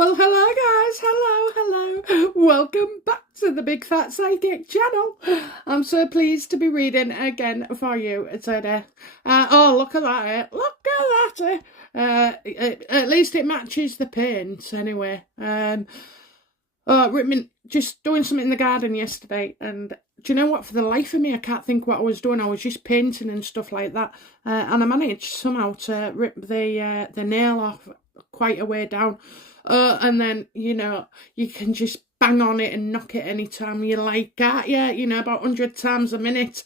Well, hello guys, hello. Welcome back to the Big Fat Psychic channel. I'm so pleased to be reading again for you today. Oh, look at that, look at that. At least it matches the paint anyway. Just doing something in the garden yesterday, and do you know what? For the life of me, I can't think what I was doing. I was just painting and stuff like that, and I managed somehow to rip the nail off quite a way down. And then, you can just bang on it and knock it anytime you like, can't you? About 100 times a minute.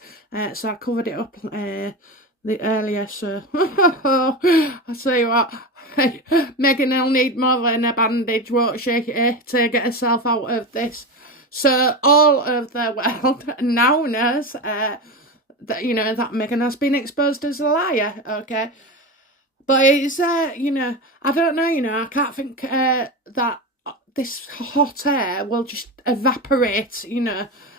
So I covered it up the earlier, so I tell you what, Megan will need more than a bandage, won't she, to get herself out of this. So all of the world now knows that, that Megan has been exposed as a liar, okay? But it's, I don't know, I can't think that this hot air will just evaporate,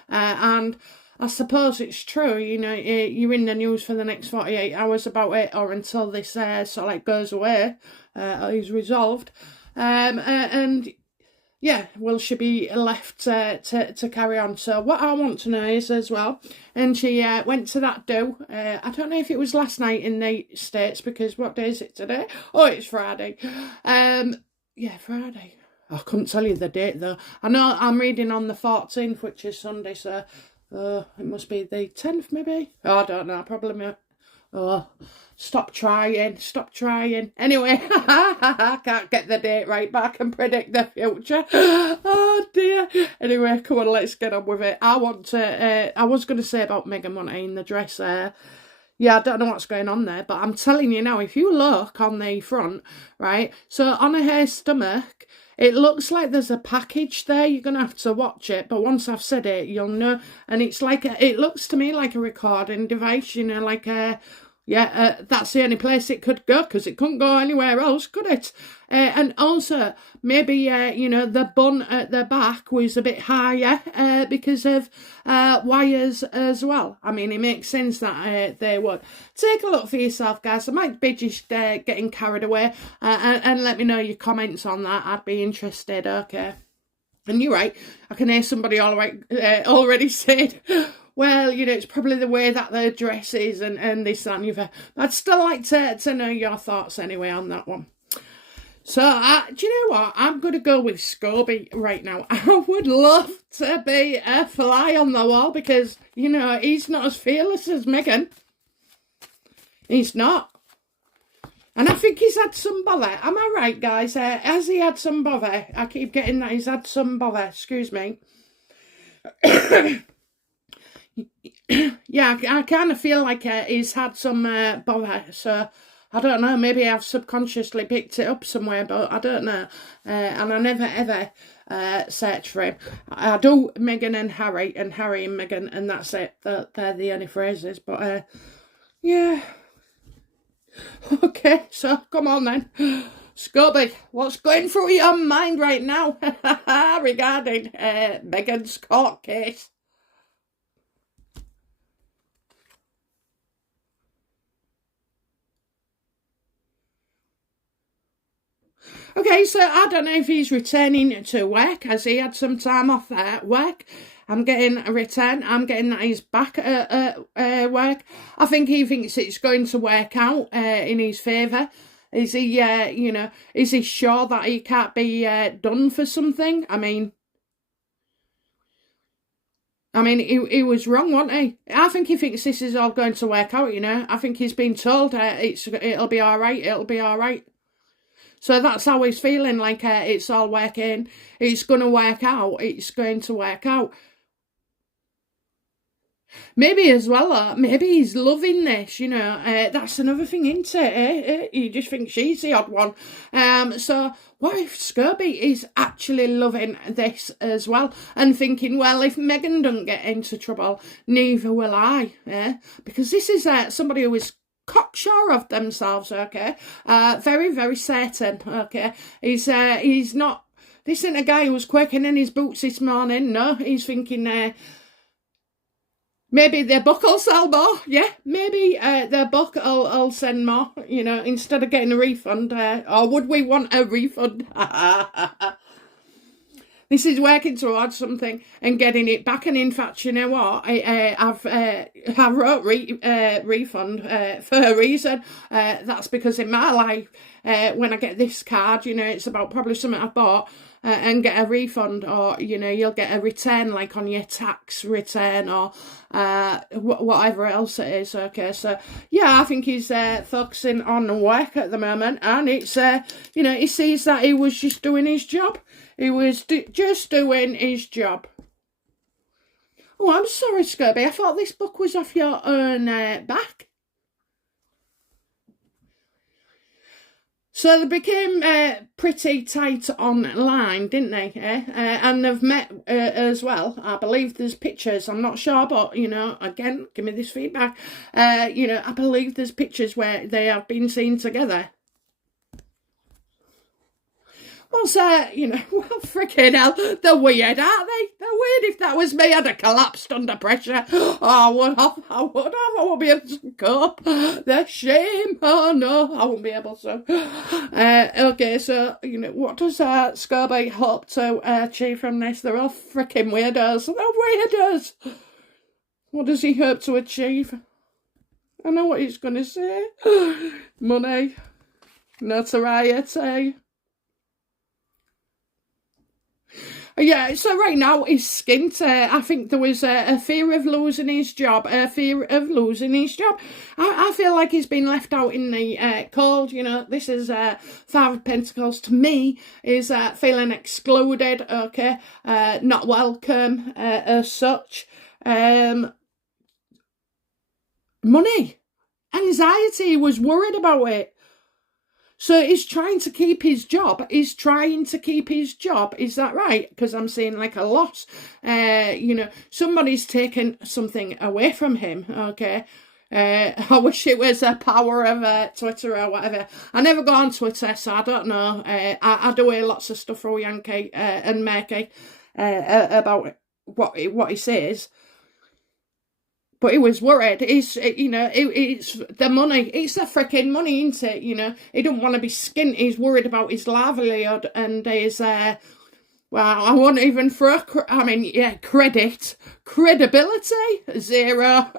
and I suppose it's true, you're in the news for the next 48 hours about it, or until this sort of like goes away, or is resolved. And yeah, will she be left to carry on? So what I want to know is as well, and she went to that do, I don't know if it was last night in the States, because what day is it today? Oh, it's Friday. Yeah, Friday. I couldn't tell you the date though. I know I'm reading on the 14th, which is Sunday, so it must be the 10th maybe? Oh, I don't know, probably. Oh, stop trying. Anyway, I can't get the date right, but I can predict the future. Oh dear. Anyway, come on, let's get on with it. I was going to say about Megan wanting the dress. Yeah, I don't know what's going on there, but I'm telling you now, if you look on the front, right, so on her stomach, it looks like there's a package there. You're going to have to watch it, but once I've said it, you'll know. And it's like, it looks to me like a recording device, like a, that's the only place it could go, because it couldn't go anywhere else, could it? And also, maybe, the bun at the back was a bit higher because of wires as well. I mean, it makes sense that they would. Take a look for yourself, guys. I might be just getting carried away, and let me know your comments on that. I'd be interested, okay? And you're right, I can hear somebody already said, well, it's probably the way that the dress is and this, that and the other. I'd still like to know your thoughts anyway on that one. So, do you know what? I'm going to go with Scobie right now. I would love to be a fly on the wall because, he's not as fearless as Megan. He's not. And I think he's had some bother. Am I right, guys? Has he had some bother? I keep getting that he's had some bother. Excuse me. Yeah, I kind of feel like he's had some bother. So, I don't know. Maybe I've subconsciously picked it up somewhere, but I don't know. And I never, ever search for him. I do Meghan and Harry and Meghan, and that's it. They're the only phrases. But, yeah. Okay, so come on then. Scobie, what's going through your mind right now regarding Meghan's court case? Okay, so I don't know if he's returning to work. Has he had some time off at work? I'm getting a return. I'm getting that he's back at work. I think he thinks it's going to work out in his favour. Is he, is he sure that he can't be done for something? I mean, he was wrong, wasn't he? I think he thinks this is all going to work out, I think he's been told it'll be all right. So that's how he's feeling, like it's all working. It's going to work out. It's going to work out. Maybe as well, maybe he's loving this, that's another thing, isn't it? You just think she's the odd one. So what if Scobie is actually loving this as well and thinking, well, if Megan doesn't get into trouble, neither will I, because this is somebody who is cocksure of themselves, okay? Very, very certain, okay? He's not, this isn't a guy who was quaking in his boots this morning, no, he's thinking, Maybe their book will sell more. Yeah, maybe their book will send more, you know, instead of getting a refund. Or would we want a refund? This is working towards something and getting it back. And in fact, you know what? I wrote refund for a reason. That's because in my life, when I get this card, you know, it's about probably something I bought. And get a refund, or you know, you'll get a return like on your tax return, or whatever else it is. Okay, so yeah, I think he's focusing on work at the moment, and it's you know, he sees that he was just doing his job. He was just doing his job. Oh, I'm sorry, Scobie. I thought this book was off your own back. So they became pretty tight online, didn't they? And they've met as well. I believe there's pictures. I'm not sure, but, you know, again, give me this feedback. You know, I believe there's pictures where they have been seen together. Well, you know, well, freaking hell, they're weird, aren't they? They're weird. If that was me, I'd have collapsed under pressure. Oh, I would have. I won't be able to cope. The shame. Oh, no, I won't be able to. Okay, so, you know, what does Scobie hope to achieve from this? They're all freaking weirdos. They're weirdos. What does he hope to achieve? I know what he's going to say. Money. Notoriety. Yeah, so right now he's skint. I think there was a fear of losing his job. I feel like he's been left out in the cold. You know, this is Five of Pentacles to me is feeling excluded. Okay, not welcome as such. Money, anxiety. He was worried about it. So he's trying to keep his job. Is that right? Because I'm seeing like a loss. You know, somebody's taken something away from him. Okay. I wish it was a power of Twitter or whatever. I never go on Twitter, so I don't know. I do hear lots of stuff from Yankee and Mikey about what he says. But he was worried. You know, it's the money. It's the freaking money, isn't it? You know, he don't want to be skint. He's worried about his livelihood and his, well, I won't even throw, credibility, 0.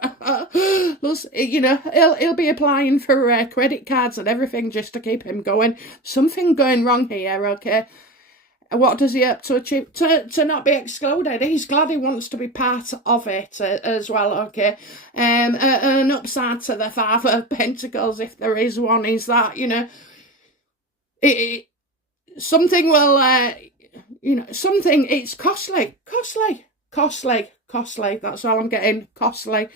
You know, he'll be applying for credit cards and everything just to keep him going. Something going wrong here, okay? What does he have to achieve? To not be excluded. He's glad he wants to be part of it as well, okay? An upside to the Five of Pentacles, if there is one, is that, you know, something will, you know, something, it's costly. That's all I'm getting, costly.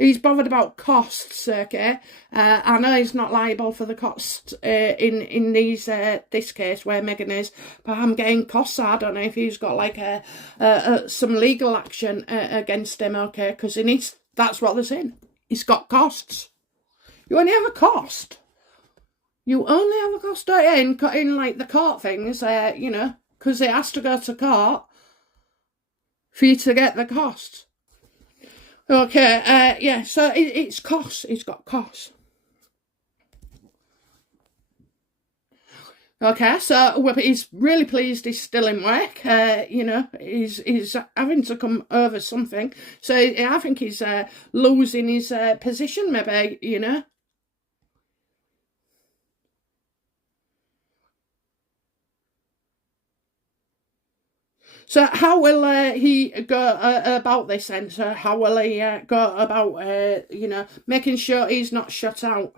He's bothered about costs, okay? I know he's not liable for the cost in this case where Megan is, but I'm getting costs. I don't know if he's got like some legal action against him, okay? Because that's what they're saying. He's got costs. You only have a cost. You only have a cost, don't you? In like the court things, you know, because it has to go to court for you to get the costs. Okay, yeah, so it's costs. He's got costs. Okay, so he's really pleased he's still in work. You know, he's having to come over something. So I think he's losing his position, maybe, you know. So how will he go about this then? So how will he go about, you know, making sure he's not shut out?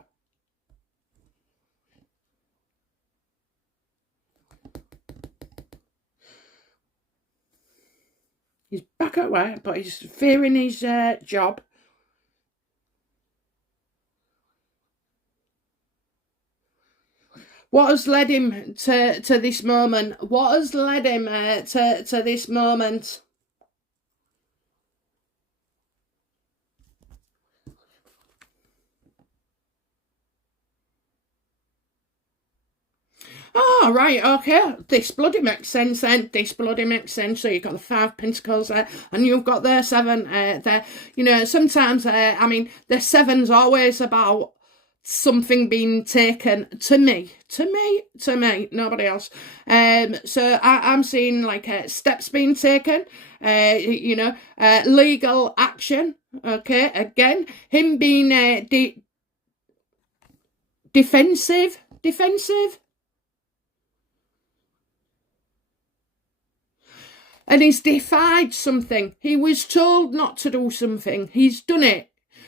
He's back at work, but he's fearing his job. What has led him to this moment? What has led him to this moment? Oh, oh, right, okay, this bloody makes sense then, this bloody makes sense. So you've got the 5 pentacles there, and you've got the 7 there. You know, sometimes, I mean, the 7's always about something being taken to me, nobody else. So I'm seeing like steps being taken, you know, legal action. Okay, again, him being defensive. And he's defied something. He was told not to do something. He's done it.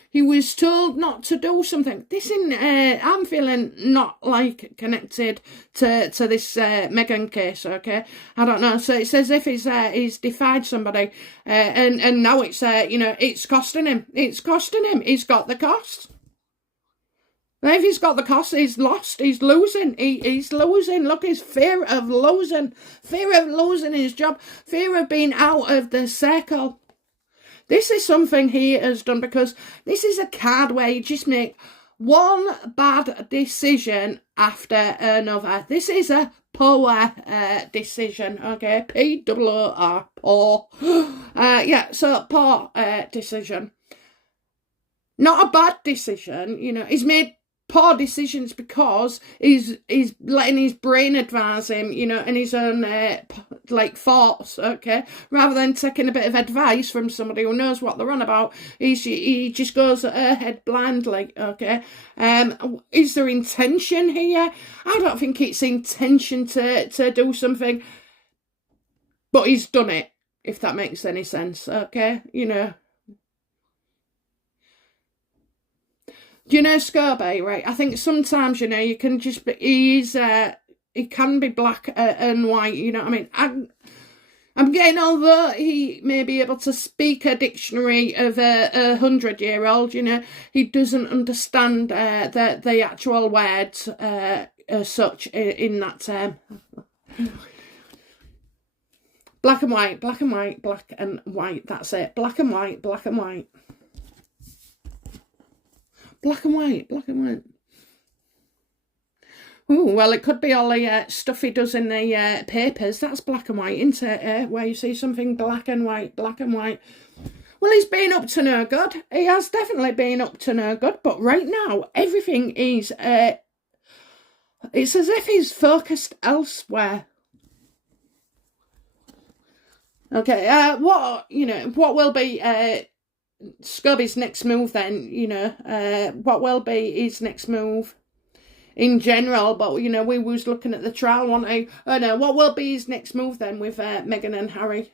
He was told not to do something. This I'm feeling not like connected to this Meghan case. Okay, I don't know. So it's as if he's defied somebody, and now it's you know, it's costing him. It's costing him. He's got the cost. If he's got the cost, he's lost. He's losing. He's losing. Look, his fear of losing his job, fear of being out of the circle. This is something he has done, because this is a card where you just make one bad decision after another. This is a poor decision, okay? P-O-O-R, poor. Yeah, so poor decision. Not a bad decision, you know. He's made poor decisions because he's letting his brain advise him, you know, and his own like thoughts, okay, rather than taking a bit of advice from somebody who knows what they're on about. He just goes ahead blindly, okay. Is there intention here? I don't think it's intention to do something, but he's done it, if that makes any sense, okay, you know. Do you know Scobie, right? I think sometimes, you know, you can just be, he can be black and white, you know what I mean? I'm getting, although he may be able to speak a dictionary of a 100-year-old, you know, he doesn't understand the actual words as such in that term. Black and white, black and white, black and white, that's it. Black and white, black and white. Black and white, black and white. Oh, well, it could be all the stuff he does in the papers. That's black and white, isn't it? Where you see something black and white, black and white. Well, he's been up to no good. He has definitely been up to no good. But right now, everything is... it's as if he's focused elsewhere. Okay, what will be... Scobie's next move then, you know, what will be his next move in general, but, you know, we was looking at the trial, weren't we? Oh no, what will be his next move then with Meghan and Harry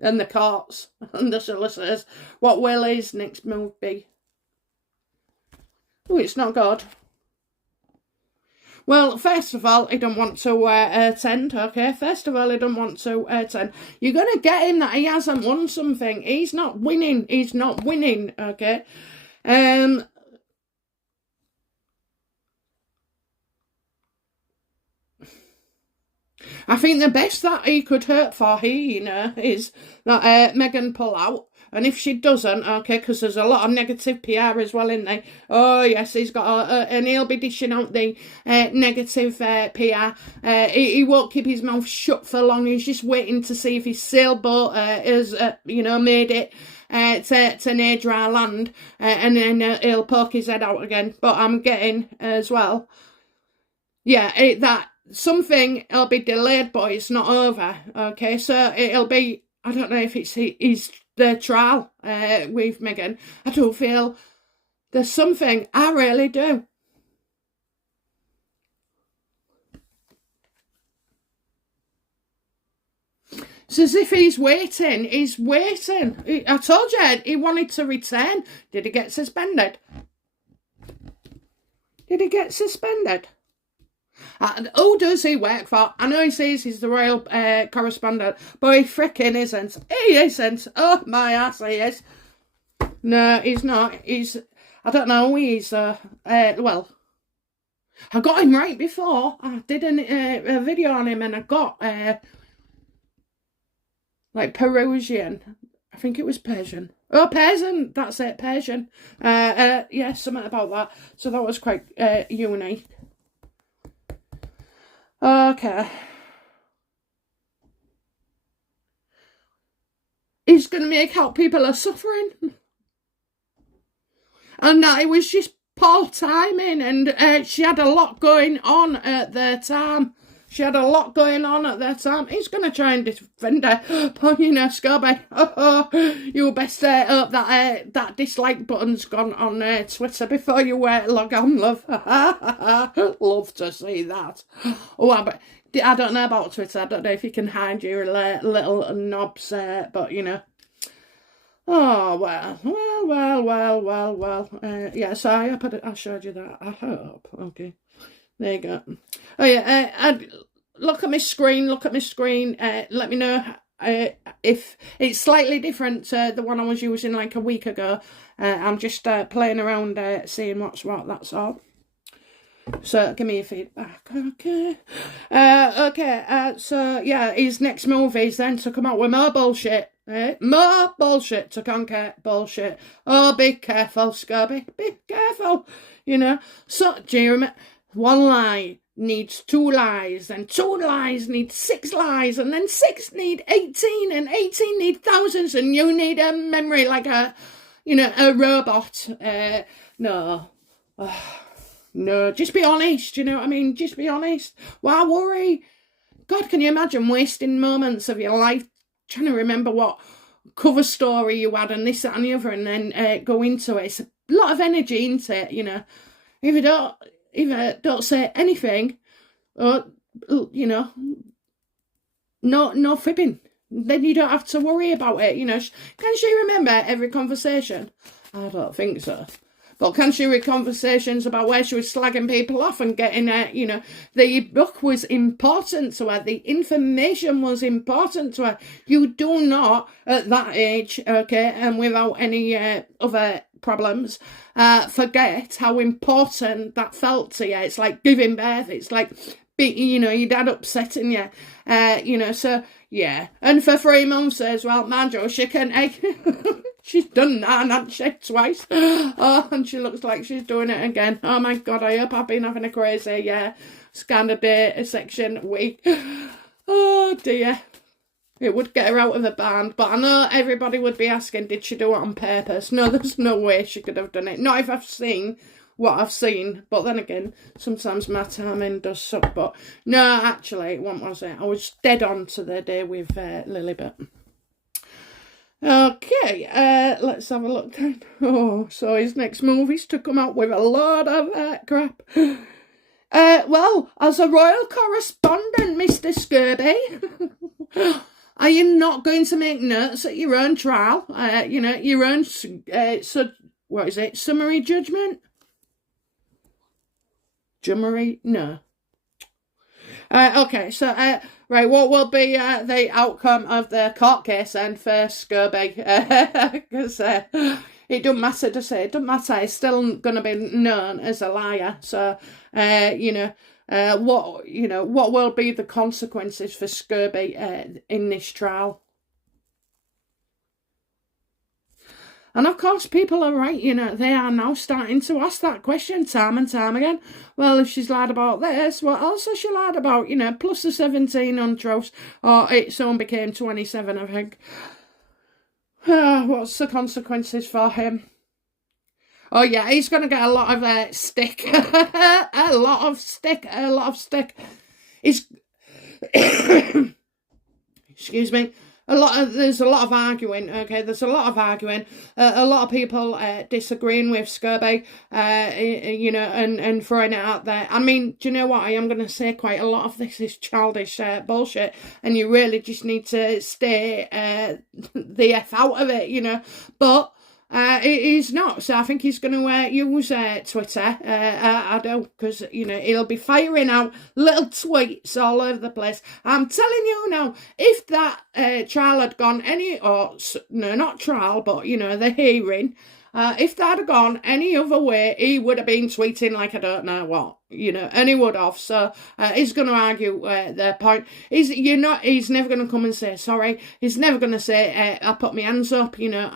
and the courts and the solicitors? What will his next move be? Oh, it's not good. Well, first of all, he don't want to attend, okay? First of all, he don't want to attend. You're going to get him that he hasn't won something. He's not winning. He's not winning, okay? I think the best that he could hope for here, you know, is that Meghan pull out. And if she doesn't, okay, because there's a lot of negative PR as well, isn't there? Oh, yes, he's got and he'll be dishing out the negative PR. He won't keep his mouth shut for long. He's just waiting to see if his sailboat has, you know, made it to near dry land. And then he'll poke his head out again. But I'm getting as well, yeah, that something will be delayed, but it's not over, okay? So it'll be, I don't know if it's the trial with Meghan. I do feel there's something, I really do. It's as if he's waiting. I told you he wanted to return. Did he get suspended? And who does he work for? I know he says he's the royal correspondent, but he fricking isn't. He isn't. Oh, my ass, he is. No, he's not. I don't know who he is. Well, I got him right before. I did a video on him, and I got, like, Perusian. I think it was Persian. Oh, Persian. That's it, Persian. Yeah, something about that. So that was quite unique. Okay. He's going to make out people are suffering. And that it was just poor timing, and she had a lot going on at the time. He's going to try and defend her. But, you know, Scobie, you best hope that that dislike button's gone on Twitter before you log on, love. Love to see that. Oh, I don't know about Twitter. I don't know if you can hide your little knobs, but, you know. Oh, well. Yeah, so I showed you that. I hope. Okay. There you go. Oh, yeah. Look at my screen. Let me know if it's slightly different to the one I was using like a week ago. I'm just playing around, seeing what's what, that's all. So give me your feedback. Okay. So yeah, his next movie is then to come out with more bullshit. More bullshit to conquer bullshit. Oh, be careful, Scobie. Be careful. You know. So, Jeremy, one lie needs 2 lies, and 2 lies need 6 lies, and then 6 need 18, and 18 need thousands, and you need a memory like a robot. No. No, just be honest, you know what I mean? Just be honest. Why worry? God, can you imagine wasting moments of your life trying to remember what cover story you had and this, that and the other, and then go into it? It's a lot of energy into it, you know. If you don't say anything, or, you know, no fibbing, then you don't have to worry about it, you know. Can she remember every conversation? I don't think so. But can she read conversations about where she was slagging people off and getting, you know, the book was important to her. The information was important to her. You do not, at that age, okay, and without any other problems, forget how important that felt to you. It's like giving birth. It's like, you know, your dad upsetting you, you know, so, yeah. And for 3 months as well, Marjo, she can... She's done that, hasn't she, twice? Oh, and she looks like she's doing it again. Oh, my God, I hope I've been having a crazy scanner day, a section week. Oh, dear. It would get her out of the band, but I know everybody would be asking, did she do it on purpose? No, there's no way she could have done it. Not if I've seen what I've seen, but then again, sometimes my timing does suck. But no, actually, what was it? I was dead on to the day with Lilibet. Okay, let's have a look then. Oh, so his next movie's to come out with a lot of crap. Well, as a royal correspondent, Mr. Scobie, are you not going to make notes at your own trial? You know, your own, what is it, summary judgment? No. Okay, so, right, what will be the outcome of the court case then for Scobie? Because it doesn't matter to say, it doesn't matter, it's still going to be known as a liar. So, you know, what will be the consequences for Scobie in this trial? And of course, people are right, you know, they are now starting to ask that question time and time again. Well, if she's lied about this, what else has she lied about? You know, plus the 17 untruths, or it soon became 27, I think. What's the consequences for him? Oh, yeah, he's going to get a lot of stick. a lot of stick. He's... Excuse me. There's a lot of arguing, okay? There's a lot of arguing. A lot of people disagreeing with Scobie, you know, and throwing it out there. I mean, do you know what? I am going to say quite a lot of this is childish bullshit, and you really just need to stay the F out of it, you know? But he's not, so I think he's going to use Twitter. I don't, because, you know, he'll be firing out little tweets all over the place. I'm telling you now, if that trial had gone not trial, but, you know, the hearing, if that had gone any other way, he would have been tweeting like I don't know what, you know, and he would have. So he's going to argue the point. He's never going to come and say sorry. He's never going to say I put my hands up, you know,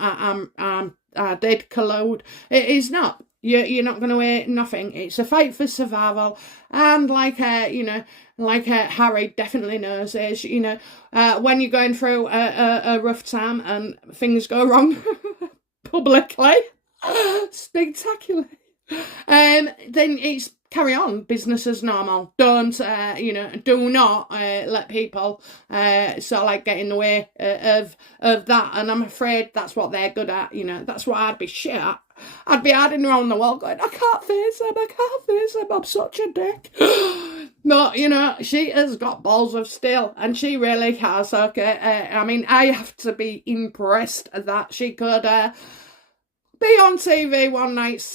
I did collude. He's not. You're not going to eat nothing. It's a fight for survival. And like, Harry definitely knows is, when you're going through a rough time and things go wrong publicly, spectacular, then it's carry on, business as normal. Don't, do not let people sort of like get in the way of that. And I'm afraid that's what they're good at. That's what I'd be shit at. I'd be hiding around the wall going, I can't face him, I'm such a dick. But, she has got balls of steel, and she really has, okay? I have to be impressed that she could be on TV one night,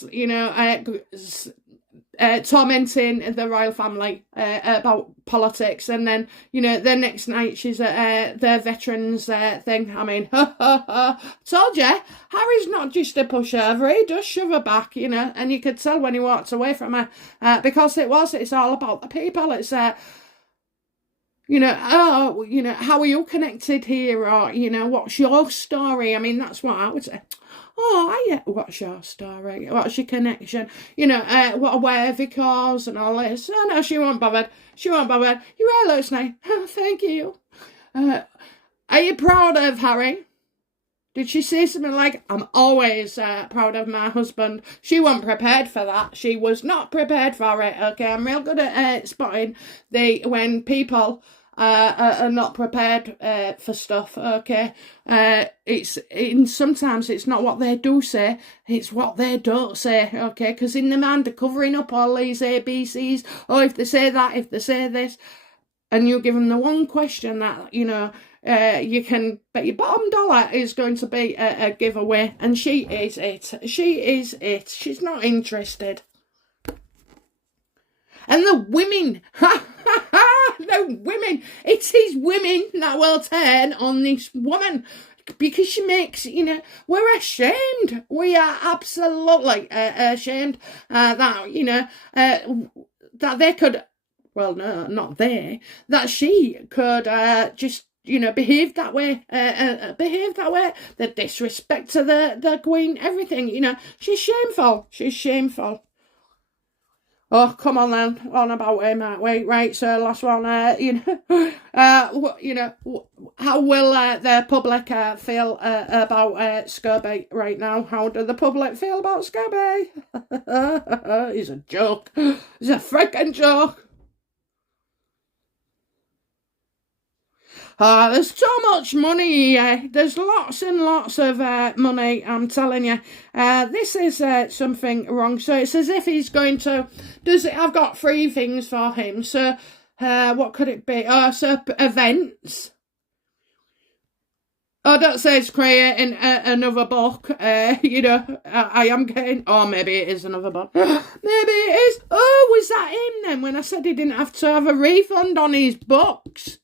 tormenting the royal family about politics, and then the next night she's at the veterans thing. Told you, Harry's not just a pushover, he does shove her back, and you could tell when he walked away from her because it's all about the people. It's how are you connected here, or what's your story? That's what I would say. What's your story? What's your connection? What are worthy cause and all this. Oh, no, she won't bothered. You really looks nice. Thank you. Are you proud of Harry? Did she say something like, I'm always proud of my husband? She wasn't prepared for that. She was not prepared for it, okay? I'm real good at spotting when people are not prepared for stuff, okay? Sometimes it's not what they do say, it's what they don't say, okay? Because in the mind, they're covering up all these ABCs. Oh, if they say that, if they say this, and you give them the one question that, you can bet your bottom dollar is going to be a giveaway, and she is it. She's not interested. And the women, it is women that will turn on this woman because she makes, we're ashamed. We are absolutely ashamed that, that they could, well, no, not they, that she could just, behave that way, the disrespect to the Queen, everything, she's shameful. Oh, come on then, on about him, wait, right, so last one, how will the public feel about Scobie right now? How do the public feel about Scobie? He's a joke, he's a freaking joke. There's so much money here. There's lots and lots of money, I'm telling you. This is something wrong. So it's as if he's going to... I've got 3 things for him. So what could it be? So events. Oh, that says creating another book. I am getting... Oh, maybe it is another book. Maybe it is. Oh, was that him then? When I said he didn't have to have a refund on his books.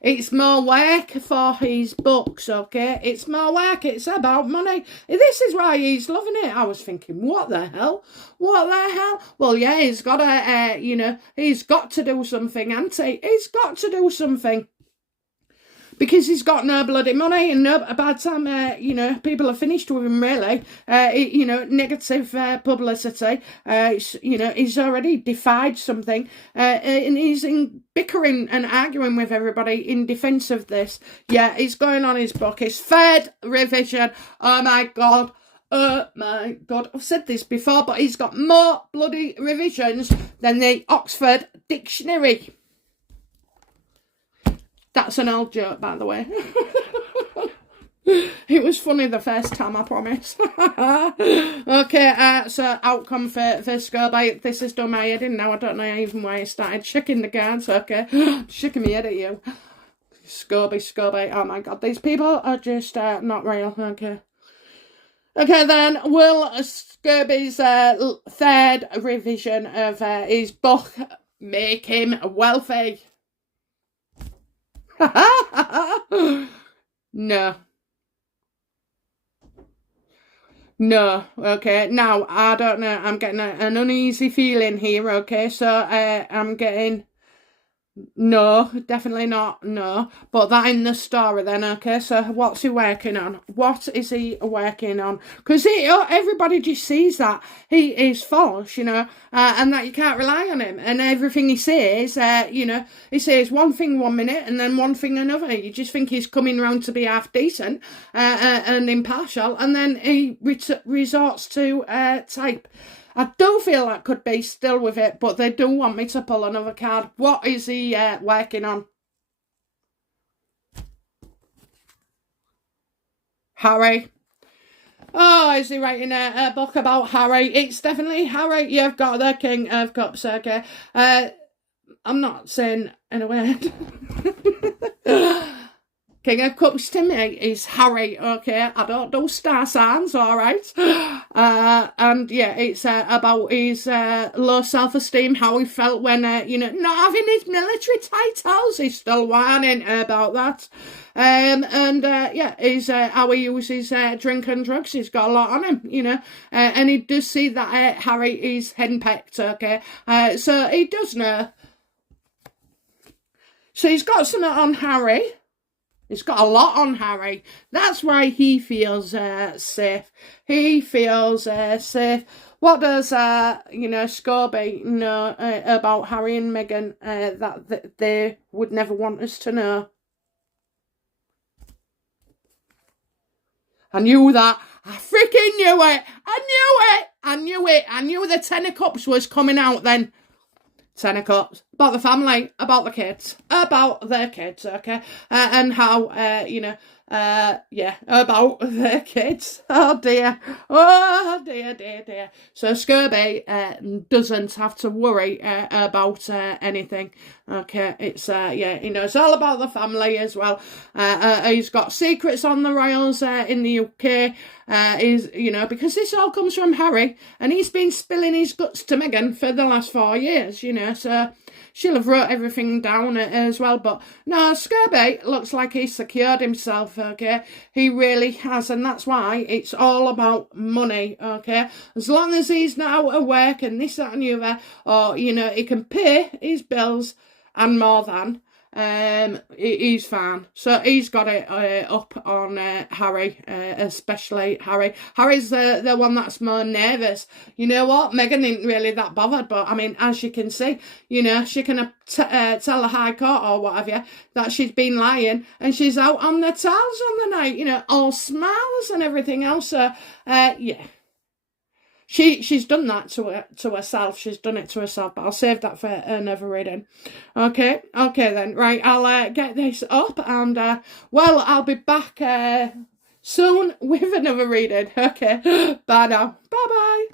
It's more work for his books, okay? It's more work. It's about money. This is why he's loving it. I was thinking, what the hell? Well, yeah, he's got to, he's got to do something, hasn't he? He's got to do something. Because he's got no bloody money, and by the time, people are finished with him, really, negative publicity, he's already defied something, and he's bickering and arguing with everybody in defence of this. Yeah, he's going on his book, his 3rd revision. Oh my God, I've said this before, but he's got more bloody revisions than the Oxford Dictionary. That's an old joke, by the way. It was funny the first time, I promise. Okay, so outcome for Scobie. This has done my head in now. I don't know even why I started shaking the guards, okay? Shaking my head at you. Scobie. Oh my God, these people are just not real, okay? Okay, then, will Scobie's 3rd revision of his book make him wealthy? No. Okay, now I don't know, I'm getting an uneasy feeling here, okay, so I'm getting No, definitely not. No, but that in the story then. Okay, so what's he working on? What is he working on? Because everybody just sees that he is false, and that you can't rely on him. And everything he says, he says one thing one minute and then one thing another. You just think he's coming round to be half decent and impartial, and then he resorts to type. I do feel that could be still with it, but they do want me to pull another card. What is he working on? Harry. Oh, is he writing a book about Harry? It's definitely Harry. You've got the King of Cups, okay? I'm not saying in a word. King of Cups to me is Harry, okay? I don't do star signs, all right? And yeah, it's about his low self-esteem, how he felt when, not having his military titles. He's still whining about that. He's how he uses drink and drugs. He's got a lot on him, and he does see that Harry is henpecked, okay? So he does know. So he's got something on Harry. He's got a lot on Harry. That's why he feels safe. He feels safe. What does, Scobie know about Harry and Meghan that they would never want us to know? I knew that. I freaking knew it. I knew the Ten of Cups was coming out then. Ten of Cups. About the family, about the kids, about their kids, okay? And how, about their kids. Oh dear. Oh dear. So Scobie doesn't have to worry about anything. Okay, it's, he knows all about the family as well. He's got secrets on the royals in the UK. Because this all comes from Harry, and he's been spilling his guts to Meghan for the last 4 years, so she'll have wrote everything down as well. But no, Scobie looks like he's secured himself, okay? He really has, and that's why it's all about money, okay? As long as he's not out of work and this, that and the other, or, he can pay his bills and more than, he's fine. So he's got it up on Harry, especially Harry. Harry's the one that's more nervous. You know what? Meghan ain't really that bothered, but I mean, as you can see, she can tell the High Court or whatever that she's been lying, and she's out on the towels on the night, all smiles and everything else. So, yeah. She's done that to herself. She's done it to herself, but I'll save that for another reading. Okay then. Right, I'll get this up, and I'll be back soon with another reading. Okay, bye now. Bye.